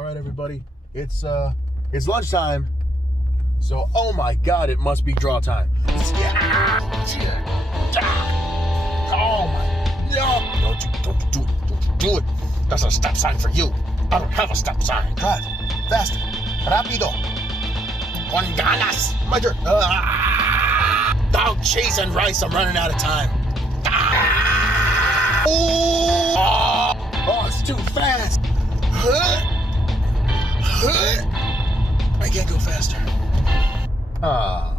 All right, everybody. It's lunchtime. So, oh my God, it must be draw time. Oh my, no! Don't you do it. That's a stop sign for you. I don't have a stop sign. Drive faster, rápido, con ganas. My turn. Dog cheese and rice. I'm running out of time. Oh, it's too fast. I can't go faster.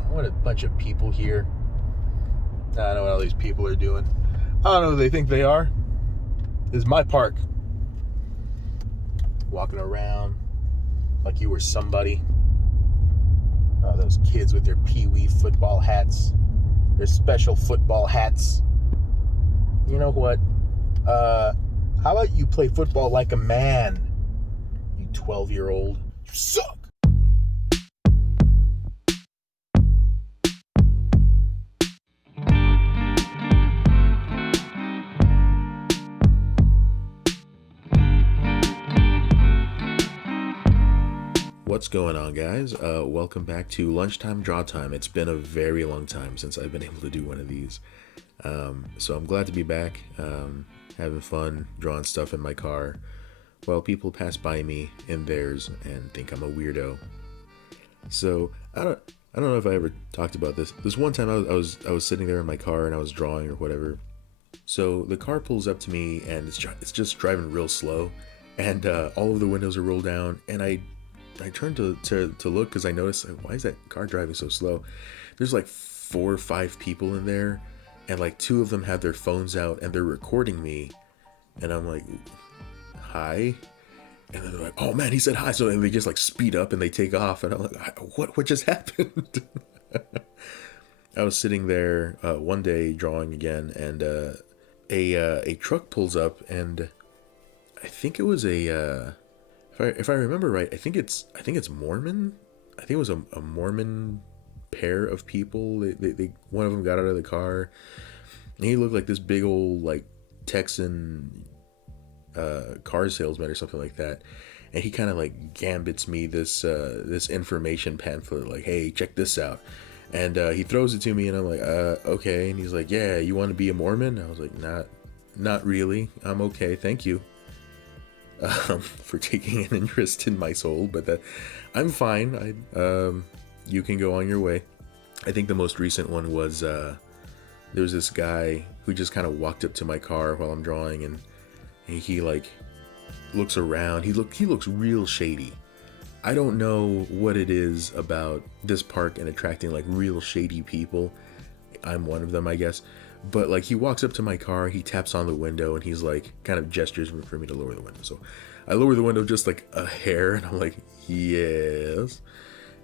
What a bunch of people here. I don't know what all these people are doing. I don't know who they think they are. This is my park. Walking around like you were somebody. Oh, those kids with their pee-wee football hats. Their special football hats. You know what? How about you play football like a man? You 12-year-old. You suck! What's going on, guys? Welcome back to Lunchtime Draw Time. It's been a very long time since I've been able to do one of these. So I'm glad to be back, having fun, drawing stuff in my car, while people pass by me in theirs and think I'm a weirdo. So I don't know if I ever talked about this. This one time I was sitting there in my car and I was drawing or whatever. So the car pulls up to me and it's just driving real slow, and all of the windows are rolled down, and I turned to look because I noticed, like, why is that car driving so slow? There's like 4 or 5 people in there, and like 2 of them have their phones out and they're recording me, and I'm like, hi, and then they're like, oh man, he said hi. So then they just like speed up and they take off, and I'm like, what just happened? I was sitting there one day drawing again, and a truck pulls up, and I think it was if I remember right, I think it's Mormon. I think it was a Mormon pair of people. They one of them got out of the car, and he looked like this big old like Texan car salesman or something like that. And he kind of like gambits me this information pamphlet, like, hey, check this out. And he throws it to me, and I'm like, okay. And he's like, yeah, you want to be a Mormon? I was like, not really. I'm okay, thank you. For taking an interest in my soul, but that I'm fine. You can go on your way. I think the most recent one was there was this guy who just kind of walked up to my car while I'm drawing, and he like looks around. He looks real shady. I don't know what it is about this park and attracting like real shady people. I'm one of them, I guess. But like, he walks up to my car, he taps on the window, and he's like kind of gestures for me to lower the window. So I lower the window just like a hair, and I'm like, yes.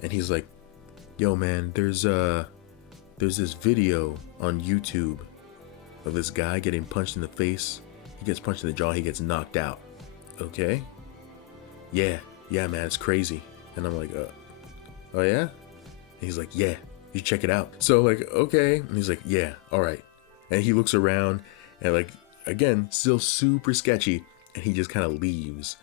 And he's like, yo man, there's this video on YouTube of this guy getting punched in the face. He gets punched in the jaw, he gets knocked out. Okay? Yeah man, it's crazy. And I'm like, oh yeah? And he's like, yeah, you check it out. So like, okay. And he's like, yeah, all right. And he looks around, and like, again, still super sketchy, and he just kind of leaves.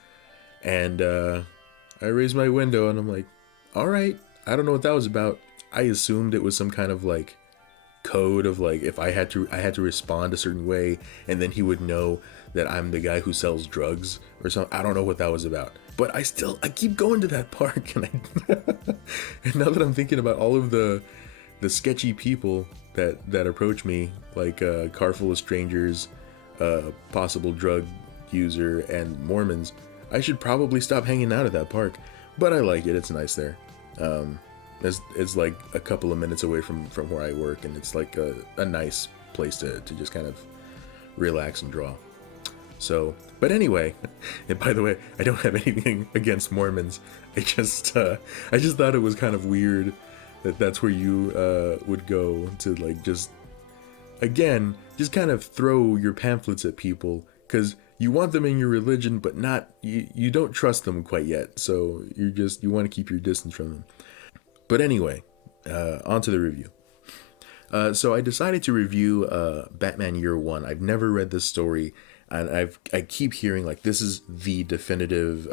And I raise my window, and I'm like, all right. I don't know what that was about. I assumed it was some kind of like code of like, if I had to respond a certain way, and then he would know that I'm the guy who sells drugs or something. I don't know what that was about. But I keep going to that park, and and now that I'm thinking about all of the sketchy people that approach me, like a car full of strangers, possible drug user, and Mormons, I should probably stop hanging out at that park. But I like it. It's nice there. It's like a couple of minutes away from where I work, and it's like a nice place to just kind of relax and draw. So, but anyway, and by the way, I don't have anything against Mormons. I just thought it was kind of weird that's where you would go to like just kind of throw your pamphlets at people, because you want them in your religion, but not you don't trust them quite yet, so you want to keep your distance from them. But anyway, on to the review. So I decided to review Batman Year One. I've never read this story, and I keep hearing like this is the definitive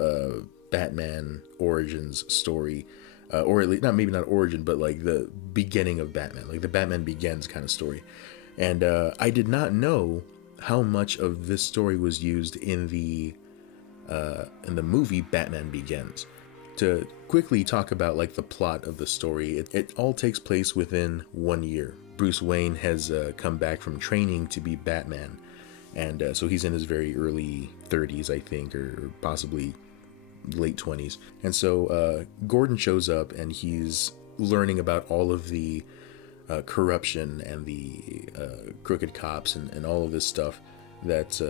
Batman origins story, or at least not, maybe not origin, but like the beginning of Batman, like the Batman Begins kind of story. And I did not know how much of this story was used in the movie Batman Begins. To quickly talk about like the plot of the story, it all takes place within 1 year. Bruce Wayne has come back from training to be Batman, and so he's in his very early 30s, I think, or possibly late 20s. And so Gordon shows up, and he's learning about all of the corruption and the crooked cops and all of this stuff that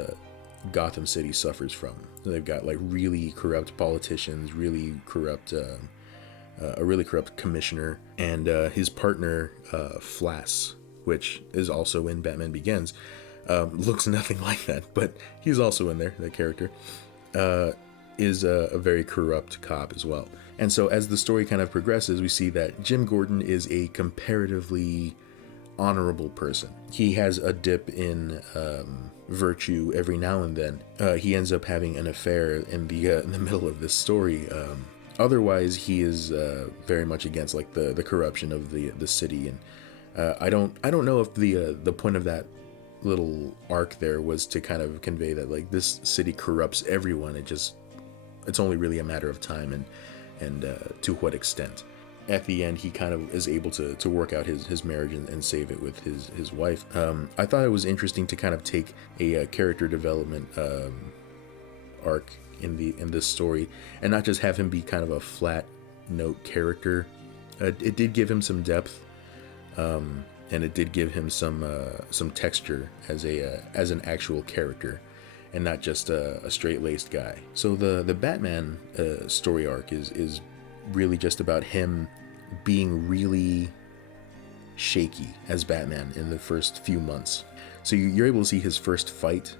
Gotham City suffers from. They've got like really corrupt politicians, really corrupt, a really corrupt commissioner, and his partner, Flass, which is also in Batman Begins, looks nothing like that, but he's also in there, that character, is a very corrupt cop as well. And so as the story kind of progresses, we see that Jim Gordon is a comparatively honorable person. He has a dip in virtue every now and then. He ends up having an affair in the middle of this story. Otherwise, he is very much against like the corruption of the city. And I don't know if the point of that little arc there was to kind of convey that like this city corrupts everyone. It's only really a matter of time and to what extent. At the end, he kind of is able to work out his marriage and save it with his wife. I thought it was interesting to kind of take a character development arc in this story and not just have him be kind of a flat note character. It did give him some depth, and it did give him some texture as an actual character, and not just a straight-laced guy. So the Batman story arc is really just about him being really shaky as Batman in the first few months. So you're able to see his first fight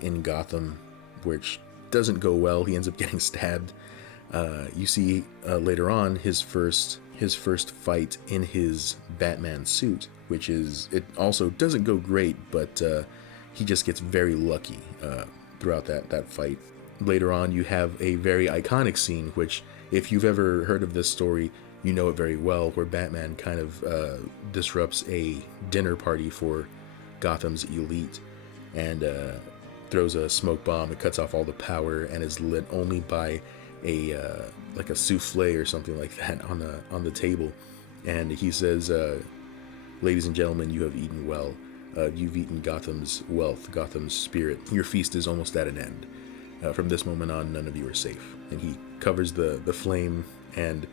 in Gotham, which doesn't go well. He ends up getting stabbed. You see later on his first fight in his Batman suit, which it also doesn't go great, but he just gets very lucky throughout that fight. Later on, you have a very iconic scene, which, if you've ever heard of this story, you know it very well, where Batman kind of disrupts a dinner party for Gotham's elite and throws a smoke bomb. It cuts off all the power and is lit only by a souffle or something like that on the table. And he says, "Ladies and gentlemen, you have eaten well. You've eaten Gotham's wealth, Gotham's spirit. Your feast is almost at an end. From this moment on, none of you are safe." And he covers the flame, and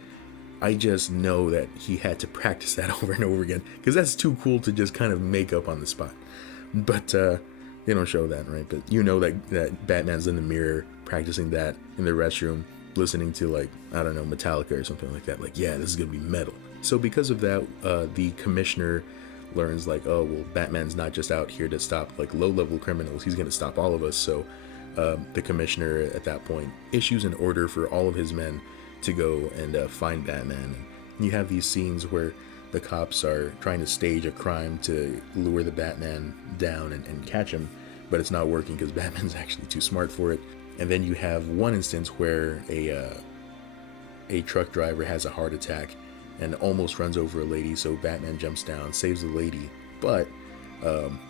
I just know that he had to practice that over and over again, because that's too cool to just kind of make up on the spot. But they don't show that, right? But you know that Batman's in the mirror practicing that in the restroom, listening to, like, I don't know, Metallica or something like that. Like, yeah, this is gonna be metal. So because of that, the commissioner learns, like, oh, well, Batman's not just out here to stop like low-level criminals. He's gonna stop all of us. So the commissioner at that point issues an order for all of his men to go and find Batman. And you have these scenes where the cops are trying to stage a crime to lure the Batman down and catch him, but it's not working because Batman's actually too smart for it. And then you have one instance where a truck driver has a heart attack and almost runs over a lady, so Batman jumps down, saves the lady, but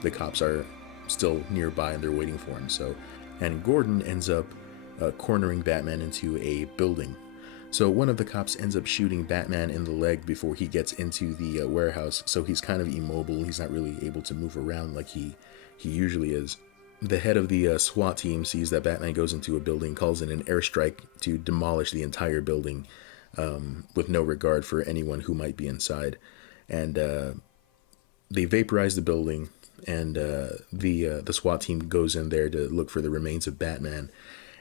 the cops are still nearby and they're waiting for him. And Gordon ends up cornering Batman into a building. So one of the cops ends up shooting Batman in the leg before he gets into the warehouse, so he's kind of immobile. He's not really able to move around like he usually is. The head of the SWAT team sees that Batman goes into a building, calls in an airstrike to demolish the entire building with no regard for anyone who might be inside. And they vaporize the building, and the SWAT team goes in there to look for the remains of Batman.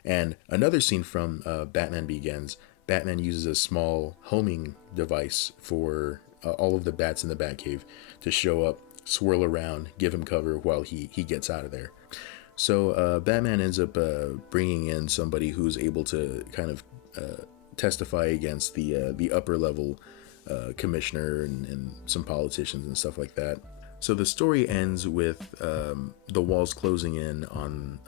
And another scene from Batman Begins, Batman uses a small homing device for all of the bats in the Batcave to show up, swirl around, give him cover while he gets out of there. So Batman ends up bringing in somebody who's able to kind of testify against the upper level commissioner and some politicians and stuff like that. So the story ends with the walls closing in on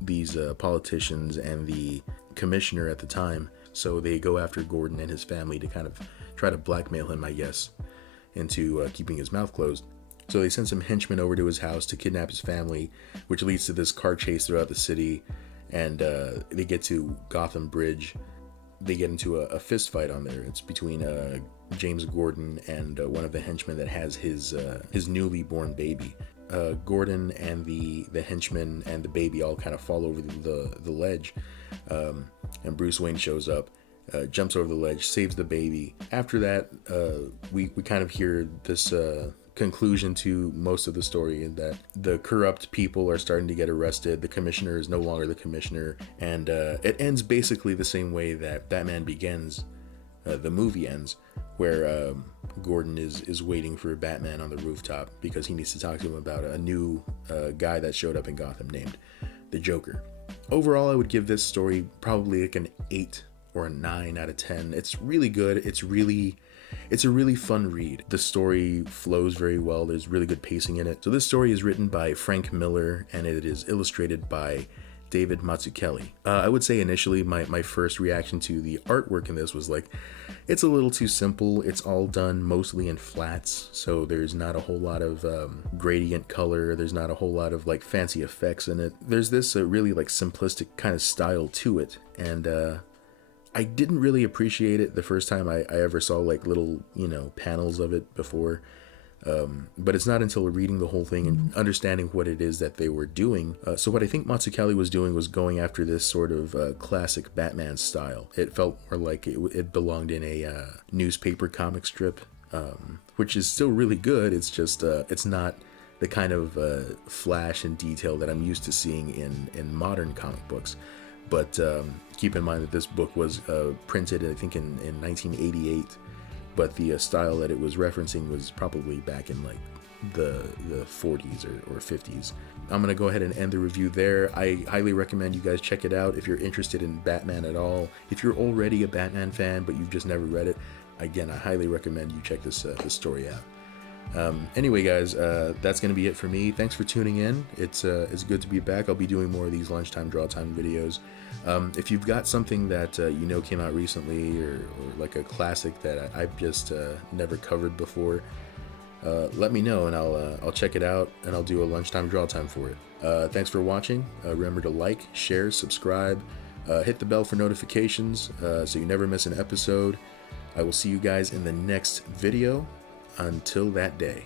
these politicians and the commissioner at the time. So they go after Gordon and his family to kind of try to blackmail him, I guess, into keeping his mouth closed. So they send some henchmen over to his house to kidnap his family, which leads to this car chase throughout the city. And they get to Gotham Bridge. They get into a fist fight on there. It's between James Gordon and one of the henchmen that has his newly born baby. Gordon and the henchman and the baby all kind of fall over the ledge, and Bruce Wayne shows up, jumps over the ledge, saves the baby. After that, we kind of hear this conclusion to most of the story, in that the corrupt people are starting to get arrested. The commissioner is no longer the commissioner, and it ends basically the same way that Batman Begins, the movie ends, where Gordon is waiting for Batman on the rooftop because he needs to talk to him about a new guy that showed up in Gotham named the Joker. Overall, I would give this story probably like an 8 or a 9 out of 10. It's really good. It's a really fun read. The story flows very well. There's really good pacing in it. So this story is written by Frank Miller, and it is illustrated by David Mazzucchelli. I would say initially my first reaction to the artwork in this was like, it's a little too simple. It's all done mostly in flats, so there's not a whole lot of gradient color. There's not a whole lot of like fancy effects in it. There's this really like simplistic kind of style to it, and I didn't really appreciate it the first time I ever saw like little, panels of it before. But it's not until reading the whole thing and understanding what it is that they were doing. So what I think Mazzucchelli was doing was going after this sort of classic Batman style. It felt more like it belonged in a newspaper comic strip, which is still really good. It's just it's not the kind of flash and detail that I'm used to seeing in modern comic books. But keep in mind that this book was printed, I think, in 1988. But the style that it was referencing was probably back in like the 40s or 50s. I'm gonna go ahead and end the review there. I highly recommend you guys check it out if you're interested in Batman at all. If you're already a Batman fan but you've just never read it, again, I highly recommend you check this story out. Anyway, guys, that's gonna be it for me. Thanks for tuning in. It's good to be back. I'll be doing more of these lunchtime draw time videos. If you've got something that came out recently, or like a classic that I've just never covered before, let me know and I'll check it out, and I'll do a lunchtime draw time for it. Thanks for watching. Remember to like, share, subscribe, hit the bell for notifications so you never miss an episode. I will see you guys in the next video. Until that day.